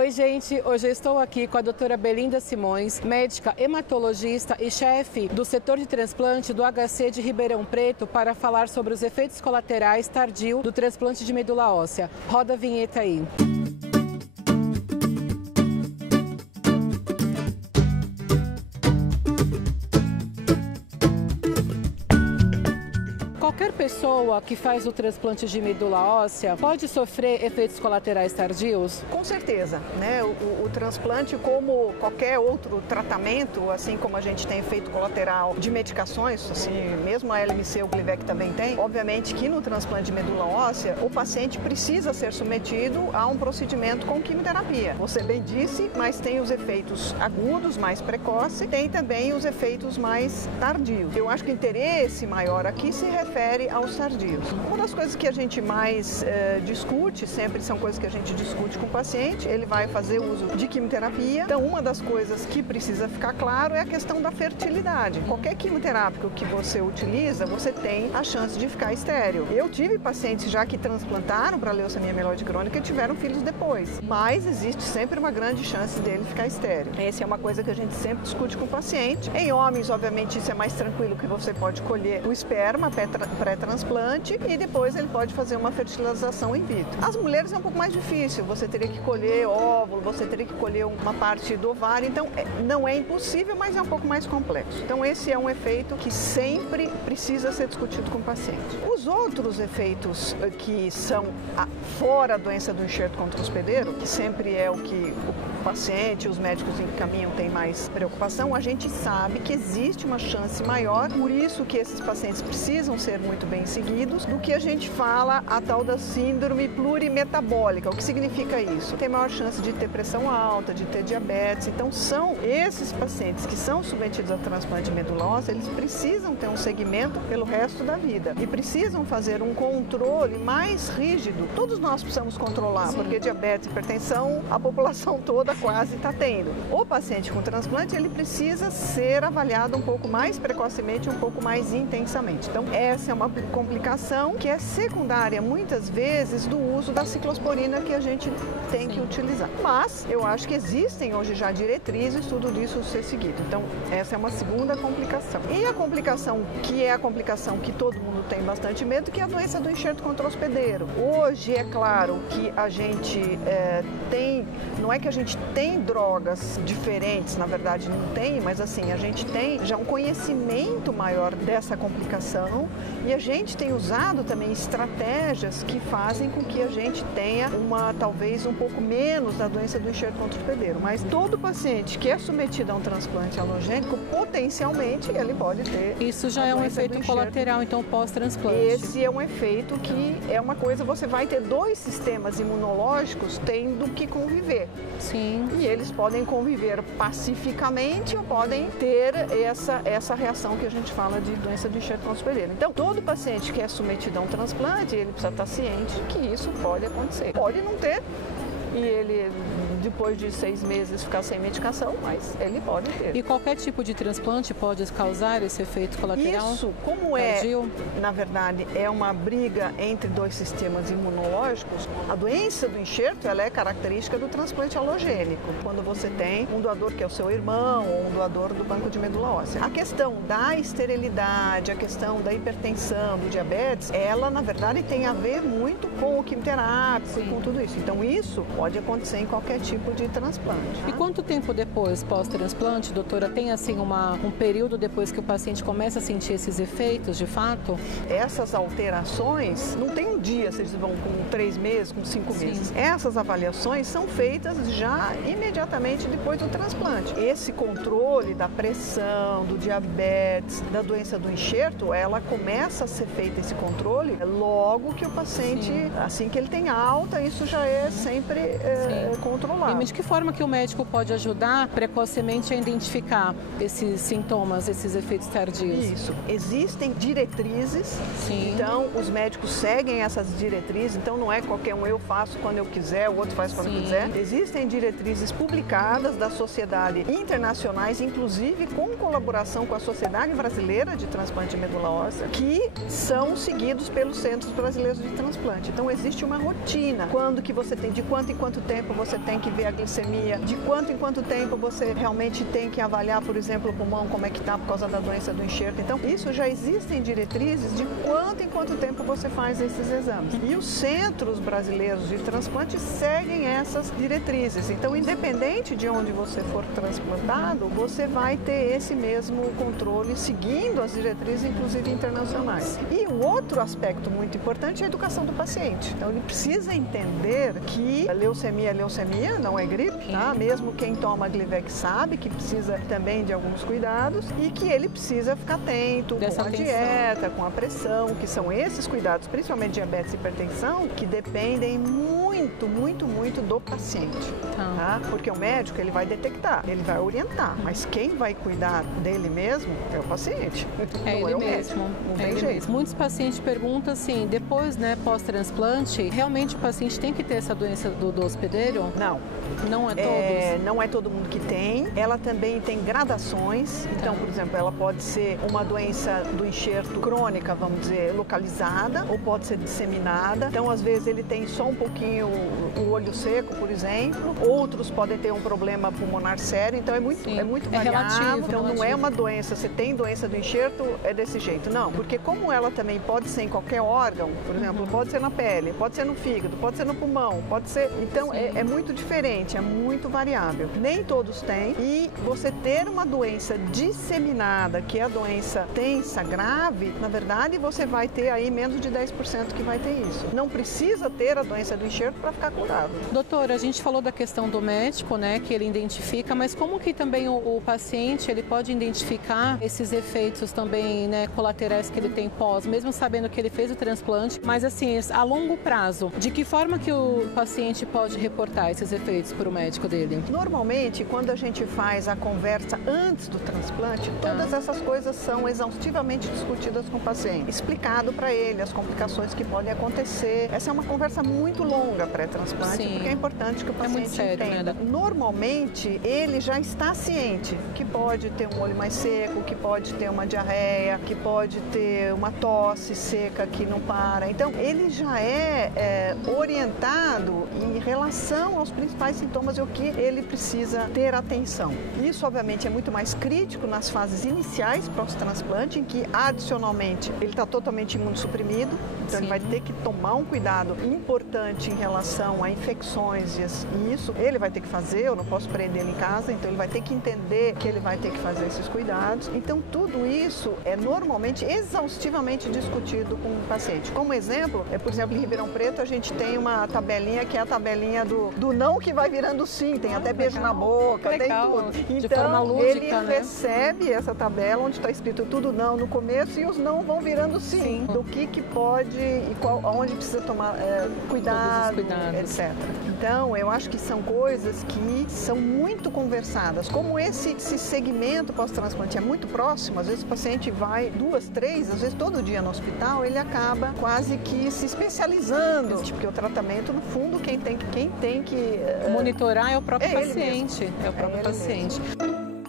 Oi, gente. Hoje eu estou aqui com a doutora Belinda Simões, médica hematologista e chefe do setor de transplante do HC de Ribeirão Preto, para falar sobre os efeitos colaterais tardios do transplante de medula óssea. Roda a vinheta aí. Qualquer pessoa que faz o transplante de medula óssea pode sofrer efeitos colaterais tardios? Com certeza, né? O transplante, como qualquer outro tratamento, assim como a gente tem efeito colateral de medicações, assim, mesmo a LMC, o Glivec também tem, obviamente que no transplante de medula óssea, o paciente precisa ser submetido a um procedimento com quimioterapia. Você bem disse, mas tem os efeitos agudos, mais precoces, tem também os efeitos mais tardios. Eu acho que o interesse maior aqui se refere aos tardios. Uma das coisas que a gente mais discute, sempre são coisas que a gente discute com o paciente, ele vai fazer uso de quimioterapia. Então, uma das coisas que precisa ficar claro é a questão da fertilidade. Qualquer quimioterápico que você utiliza, você tem a chance de ficar estéril. Eu tive pacientes já que transplantaram para leucemia mieloide crônica e tiveram filhos depois, mas existe sempre uma grande chance dele ficar estéril. Essa é uma coisa que a gente sempre discute com o paciente. Em homens, obviamente, isso é mais tranquilo, que você pode colher o esperma pré-transplante e depois ele pode fazer uma fertilização in vitro. As mulheres é um pouco mais difícil, você teria que colher óvulo, você teria que colher uma parte do ovário, então não é impossível, mas é um pouco mais complexo. Então esse é um efeito que sempre precisa ser discutido com o paciente. Os outros efeitos que são fora a doença do enxerto contra o hospedeiro, que sempre é o que o paciente, os médicos encaminham, tem mais preocupação, a gente sabe que existe uma chance maior, por isso que esses pacientes precisam ser muito bem seguidos, do que a gente fala a tal da síndrome plurimetabólica. O que significa isso? Tem maior chance de ter pressão alta, de ter diabetes. Então são esses pacientes que são submetidos a transplante de medula óssea, eles precisam ter um segmento pelo resto da vida e precisam fazer um controle mais rígido. Todos nós precisamos controlar, sim, porque diabetes e hipertensão a população toda quase está tendo. O paciente com transplante, ele precisa ser avaliado um pouco mais precocemente, um pouco mais intensamente. Então essa é uma complicação que é secundária, muitas vezes, do uso da ciclosporina que a gente tem que utilizar. Mas eu acho que existem hoje já diretrizes, tudo isso ser seguido. Então, essa é uma segunda complicação. E a complicação, que é a complicação que todo mundo tem bastante medo, que é a doença do enxerto contra o hospedeiro. Hoje, é claro que a gente não é que a gente tem drogas diferentes, na verdade não tem, mas assim, a gente tem já um conhecimento maior dessa complicação. E a gente tem usado também estratégias que fazem com que a gente tenha talvez um pouco menos da doença do enxerto contra o hospedeiro. Mas todo paciente que é submetido a um transplante alogênico, potencialmente ele pode ter. Isso já é um efeito colateral, então pós-transplante. Esse é um efeito que é uma coisa, você vai ter dois sistemas imunológicos tendo que conviver. Sim. E eles podem conviver pacificamente ou podem ter essa reação que a gente fala de doença do enxerto contra o hospedeiro. Então, todo paciente que é submetido a um transplante, ele precisa estar ciente que isso pode acontecer. Pode não ter, e ele, depois de 6 meses, ficar sem medicação, mas ele pode ter. E qualquer tipo de transplante pode causar esse efeito colateral? Isso, como na verdade, é uma briga entre dois sistemas imunológicos, a doença do enxerto, ela é característica do transplante alogênico, quando você tem um doador que é o seu irmão ou um doador do banco de medula óssea. A questão da esterilidade, a questão da hipertensão, do diabetes, ela, na verdade, tem a ver muito com o quimioterápico e com tudo isso. Então, isso pode acontecer em qualquer tipo de transplante. E quanto tempo depois, pós-transplante, doutora, tem assim um período depois que o paciente começa a sentir esses efeitos, de fato? Essas alterações, não tem um dia, se eles vão com 3 meses, com 5 meses. Essas avaliações são feitas já imediatamente depois do transplante. Esse controle da pressão, do diabetes, da doença do enxerto, ela começa a ser feita, esse controle, logo que o paciente, assim que ele tem alta, isso já é sempre controlado. E de que forma que o médico pode ajudar precocemente a identificar esses sintomas, esses efeitos tardios? Isso. Existem diretrizes, então os médicos seguem essas diretrizes, então não é qualquer um, eu faço quando eu quiser, o outro faz quando quiser. Existem diretrizes publicadas das sociedades internacionais, inclusive com colaboração com a Sociedade Brasileira de Transplante de Medula Óssea, que são seguidos pelos Centros Brasileiros de Transplante. Então existe uma rotina, quando que você tem, de quanto em quanto tempo você tem que ver a glicemia, de quanto em quanto tempo você realmente tem que avaliar, por exemplo, o pulmão, como é que está por causa da doença do enxerto. Então, isso já existem diretrizes de quanto em quanto tempo você faz esses exames. E os centros brasileiros de transplante seguem essas diretrizes. Então, independente de onde você for transplantado, você vai ter esse mesmo controle seguindo as diretrizes, inclusive internacionais. E o outro aspecto muito importante é a educação do paciente. Então, ele precisa entender que a leucemia não é gripe, tá? Mesmo quem toma Glivec sabe que precisa também de alguns cuidados e que ele precisa ficar atento com a dieta, com a pressão, que são esses cuidados, principalmente diabetes e hipertensão, que dependem muito do paciente, tá? Porque o médico, ele vai detectar, ele vai orientar, mas quem vai cuidar dele mesmo é o paciente. É ele mesmo. Não tem jeito. Muitos pacientes perguntam assim, depois, né, pós-transplante, realmente o paciente tem que ter essa doença do hospedeiro? Não. Não é todos? Não é todo mundo que tem. Ela também tem gradações. Então, por exemplo, ela pode ser uma doença do enxerto crônica, vamos dizer, localizada, ou pode ser disseminada. Então, às vezes, ele tem só um pouquinho o olho seco, por exemplo. Outros podem ter um problema pulmonar sério. Então, é muito variável. Relativo. Então, não é uma doença, você tem doença do enxerto, é desse jeito. Não, porque como ela também pode ser em qualquer órgão, por exemplo, pode ser na pele, pode ser no fígado, pode ser no pulmão, pode ser... Então, é muito diferente, é muito variável. Nem todos têm. E você ter uma doença disseminada, que é a doença tensa, grave, na verdade, você vai ter aí menos de 10% que vai ter isso. Não precisa ter a doença do enxerto para ficar curado. Doutora, a gente falou da questão do médico, né, que ele identifica, mas como que também o paciente, ele pode identificar esses efeitos também, né, colaterais que ele tem pós, mesmo sabendo que ele fez o transplante, mas assim, a longo prazo, de que forma que o paciente pode reportar esses efeitos para o médico dele? Normalmente, quando a gente faz a conversa antes do transplante, todas essas coisas são exaustivamente discutidas com o paciente, explicado para ele as complicações que podem acontecer. Essa é uma conversa muito longa pré-transplante, porque é importante que o paciente entenda. Né? Normalmente, ele já está ciente que pode ter um olho mais seco, que pode ter uma diarreia, que pode ter uma tosse seca que não para. Então, ele já é orientado em relação aos principais sintomas e o que ele precisa ter atenção. Isso, obviamente, é muito mais crítico nas fases iniciais pós-transplante, em que, adicionalmente, ele está totalmente imunossuprimido, então ele vai ter que tomar um cuidado importante em relação a infecções e isso ele vai ter que fazer, eu não posso prender ele em casa, então ele vai ter que entender que ele vai ter que fazer esses cuidados. Então, tudo isso é normalmente exaustivamente discutido com o paciente. Como exemplo, por exemplo, em Ribeirão Preto, a gente tem uma tabelinha que é a tabelinha do não que vai virando sim, tem até beijo na boca, tem tudo. De então, forma lúdica, ele recebe essa tabela onde está escrito tudo não no começo e os não vão virando sim. Do que pode e onde precisa tomar cuidado, etc. Então, eu acho que são coisas que são muito conversadas. Como esse segmento pós-transplante é muito próximo, às vezes o paciente vai 2, 3, às vezes todo dia no hospital, ele acaba quase que se especializando, porque o tratamento, no fundo, quem tem que monitorar é o próprio paciente. É o próprio paciente.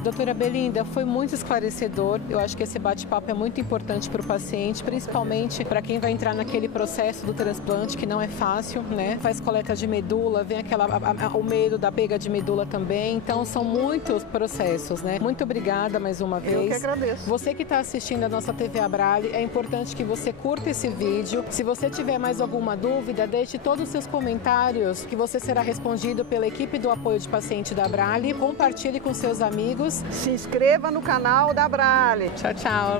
Doutora Belinda, foi muito esclarecedor. Eu acho que esse bate-papo é muito importante para o paciente, principalmente para quem vai entrar naquele processo do transplante, que não é fácil, né? Faz coleta de medula, vem o medo da pega de medula também. Então, são muitos processos, né? Muito obrigada mais uma vez. Eu que agradeço. Você que está assistindo a nossa TV Abrale, é importante que você curta esse vídeo. Se você tiver mais alguma dúvida, deixe todos os seus comentários, que você será respondido pela equipe do apoio de paciente da Abrale. Compartilhe com seus amigos. Se inscreva no canal da Abrale. Tchau, tchau.